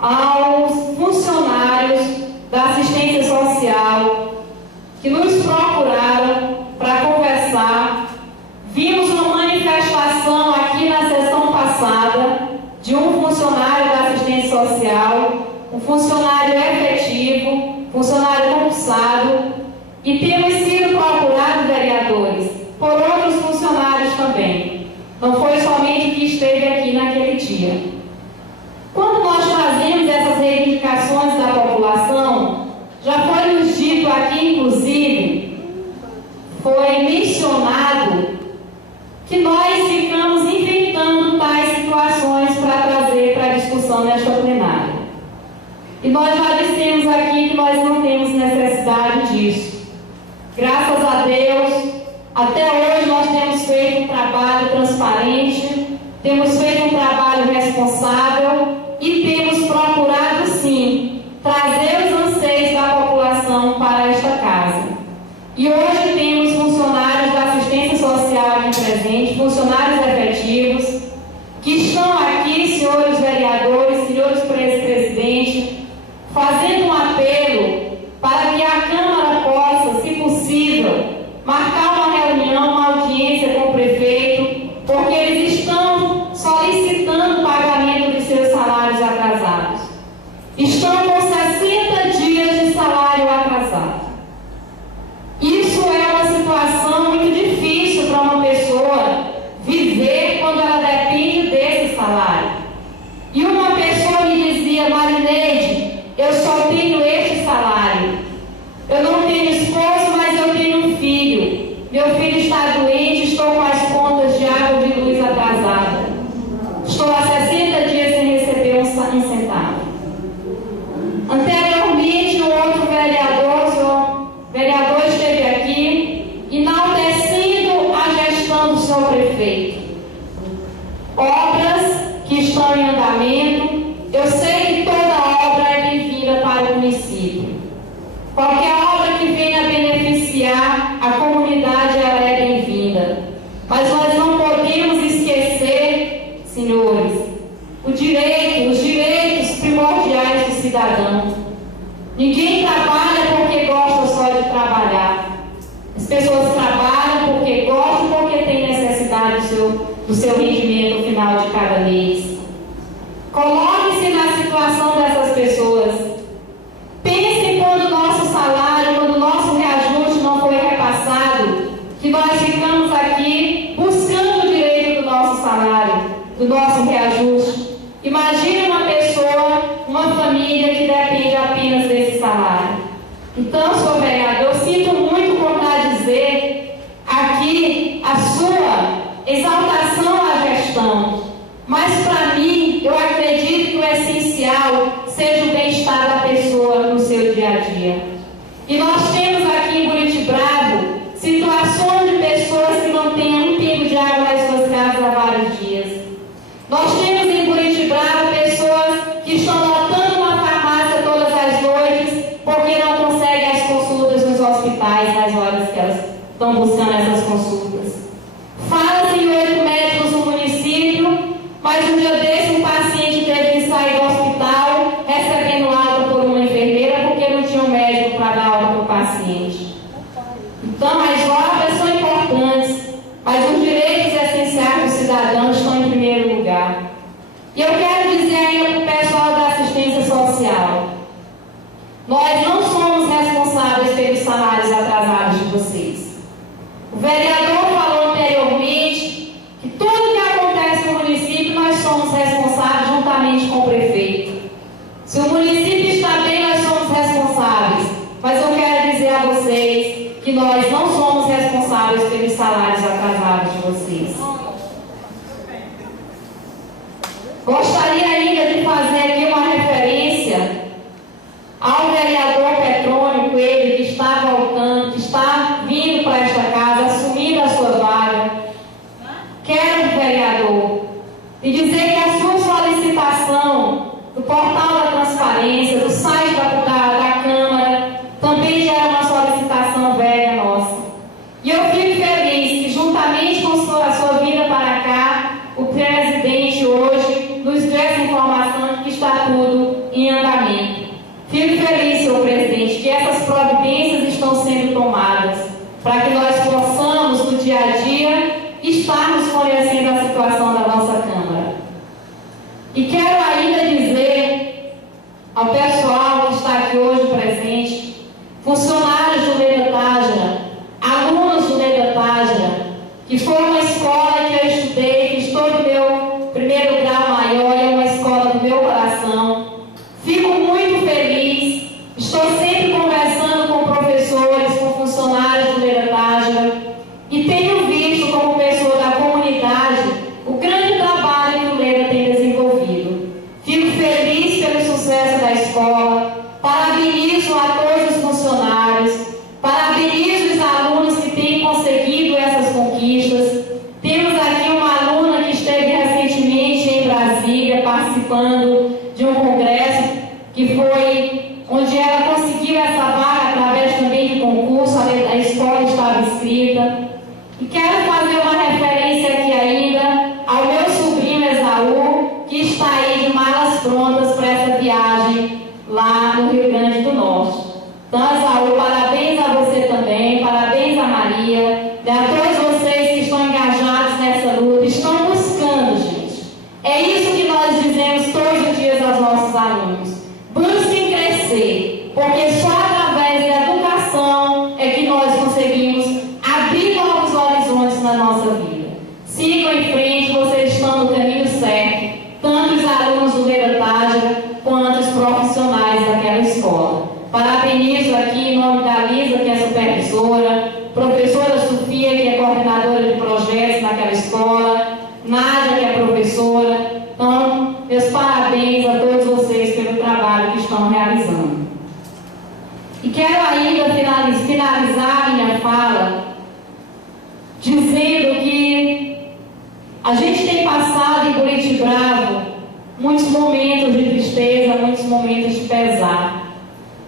aos funcionários da assistência social que nos procuraram para conversar. Vimos uma manifestação aqui na sessão passada de um funcionário da assistência social, um funcionário efetivo, funcionário concursado, e temos sido procurados, vereadores, por outros funcionários também. Não foi somente o que esteve aqui naquele dia. Quando nós fazemos essas reivindicações da população, já foi nos dito aqui, inclusive, foi mencionado que nós ficamos inventando tais situações para trazer para a discussão nesta plenária. E nós já dissemos aqui que nós não temos necessidade disso. Graças a Deus, até hoje nós temos feito um trabalho transparente, temos feito um trabalho responsável e temos procurado, sim, trazer os anseios da população para esta casa. E hoje temos funcionários da assistência social aqui presentes, funcionários efetivos, que estão aqui, senhores vereadores, senhores presidentes, fazendo um apelo para que a Câmara possa, se possível, marcar uma reunião, uma audiência com o prefeito, porque eles estão solicitando o pagamento de seus salários atrasados. Estão com 60 dias de salário atrasado. Isso é uma situação muito difícil para uma pessoa viver quando ela depende desse salário. E uma pessoa me dizia: Marineide, eu só tenho este salário. Eu não tenho esposo, mas eu tenho um filho. Meu filho está doente, estou com as contas de água e de luz atrasadas. Estou há 60 dias sem receber um centavo. Anteriormente, um outro vereador esteve aqui enaltecendo a gestão do seu prefeito. Obras que estão em andamento. Eu sei que toda obra é bem-vinda para o município. Qualquer obra que venha beneficiar a comunidade, ela é bem-vinda. Mas nós não podemos esquecer, senhores, os direitos primordiais do cidadão. Ninguém trabalha porque gosta só de trabalhar. As pessoas trabalham porque gostam, porque têm necessidade do seu rendimento no final de cada mês. Coloque-se na situação dessas pessoas. Pensem quando o nosso salário, quando o nosso reajuste não foi repassado, que nós ficamos aqui buscando o direito do nosso salário, do nosso reajuste. Imagine uma pessoa, uma família que depende apenas desse salário. Então, senhor vereador, eu sinto muito contradizer aqui a sua exaltação à gestão. Mas, para mim, eu acredito que o essencial seja o bem-estar da pessoa no seu dia a dia. E nós temos aqui em Buritibrado situações de pessoas que não têm um pingo de água nas suas casas há vários dias. Nós temos em Buritibrado pessoas que estão lotando uma farmácia todas as noites porque não conseguem as consultas nos hospitais nas horas que elas estão buscando essas consultas. Fala-se em 8 médicos no município, mas um dia desse um paciente teve que sair do hospital recebendo alta por uma enfermeira porque não tinha um médico para dar alta para o paciente. Então, as obras são importantes, mas os direitos essenciais do cidadão estão em primeiro lugar. E eu quero dizer ainda para o pessoal da assistência social: nós não somos responsáveis pelos salários atrasados de vocês. O vereador falou anteriormente que tudo que acontece no município nós somos responsáveis juntamente com o prefeito. Se o município está bem, nós somos responsáveis. Mas eu quero dizer a vocês que nós não somos responsáveis pelos salários atrasados de vocês. Gostaria ainda de fazer aqui uma referência ao vereador Petrônio Coelho, que está voltando, que está vindo para esta casa, assumindo a sua vaga. Quero, vereador, e dizer que a sua solicitação do portal da transparência, do site da Câmara, também já é uma solicitação velha nossa. E eu fico feliz que, juntamente com a sua vinda para cá, o presidente hoje nos deu participando de um congresso que foi onde ela conseguiu essa vaga através também de concurso, a escola estava inscrita. E quero fazer uma referência aqui ainda ao meu sobrinho Esaú, que está aí de malas prontas para essa viagem lá no Rio Grande do Norte. Então, Esaú, parabéns a você também, parabéns a Maria, e a todos vocês que estão engajados nessa luta, estão buscando, gente. É isso que nós dizemos todos os dias aos nossos alunos. Busquem crescer, porque só através da educação é que nós conseguimos abrir novos horizontes na nossa vida. Sigam em frente, vocês estão no caminho certo, tanto os alunos do Leda Tágira quanto os profissionais daquela escola. Parabenizo aqui em nome da Lisa, que é supervisora, professora Sofia, que é coordenadora de projetos naquela escola, Nádia, que é professora. Então, meus parabéns a todos vocês pelo trabalho que estão realizando. E quero ainda finalizar minha fala dizendo que a gente tem passado em Buritibravo muitos momentos de tristeza, muitos momentos de pesar.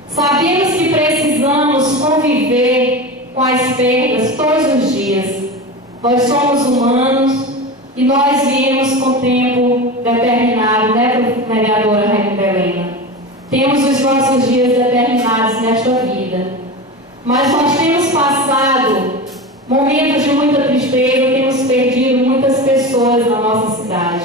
Sabemos que precisamos conviver com as perdas todos os dias. Nós somos humanos e nós viemos com tempo determinado, né, vereadora Rainha Helena? Temos os nossos dias determinados nesta vida. Mas nós temos passado momentos de muita tristeza, temos perdido muitas pessoas na nossa cidade.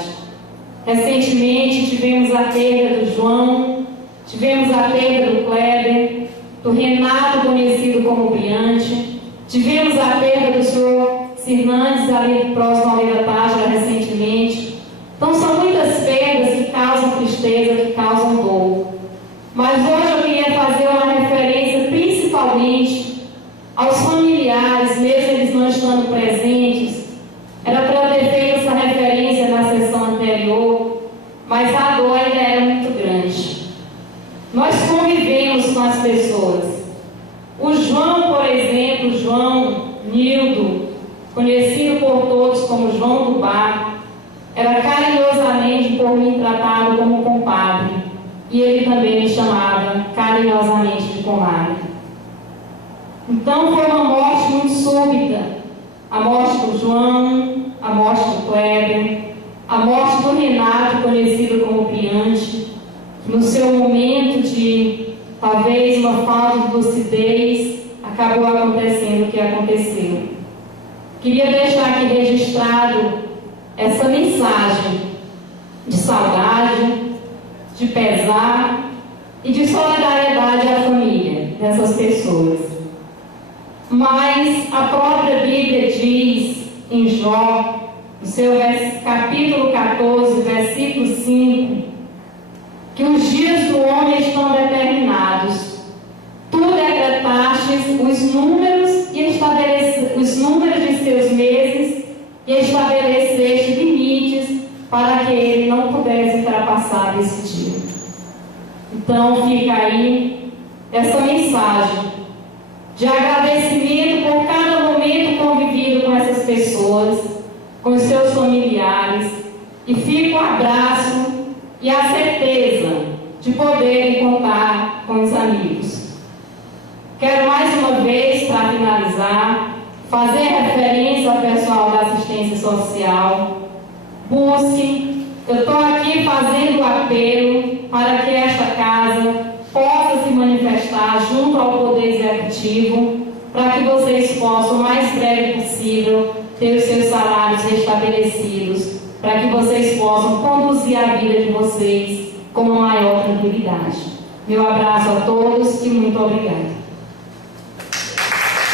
Recentemente tivemos a perda do João, tivemos a perda do Kleber, do Renato, conhecido como Briante, tivemos a perda do senhor Cirnandes, ali próximo ao Leda Tágira, recentemente. Então são muitas perdas que causam tristeza, que causam dor. Mas hoje eu queria fazer uma referência principalmente aos familiares, mesmo eles não estando presentes. Era para eu ter feito essa referência na sessão anterior, mas a dor ainda era muito grande. Nós convivemos com as pessoas. O João, por exemplo, João Nildo, conhecido por todos como João do Bar, era carinhosamente por mim tratado como compadre, e ele também me chamava carinhosamente de comadre. Então foi uma morte muito súbita, a morte do João, a morte do Kleber, a morte do Renato, conhecido como Briante, que no seu momento de talvez uma falta de lucidez acabou acontecendo o que aconteceu. Queria deixar aqui registrado essa mensagem de saudade, de pesar e de solidariedade à família dessas pessoas. Mas a própria Bíblia diz em Jó, no seu capítulo 14, versículo 5, que os dias do homem estão determinados. Tu decretastes os números de seus meses e estabeleceste limites para que ele não pudesse ultrapassar esse dia. Então fica aí essa mensagem de agradecimento por cada momento convivido com essas pessoas, com os seus familiares, e fica o abraço e a certeza de poderem contar com os amigos. Quero mais uma vez, para finalizar, fazer referência ao pessoal da assistência social. Busque, eu estou aqui fazendo o apelo para que esta casa possa se manifestar junto ao Poder Executivo, para que vocês possam, o mais breve possível, ter os seus salários restabelecidos, para que vocês possam conduzir a vida de vocês com uma maior tranquilidade. Meu abraço a todos e muito obrigada.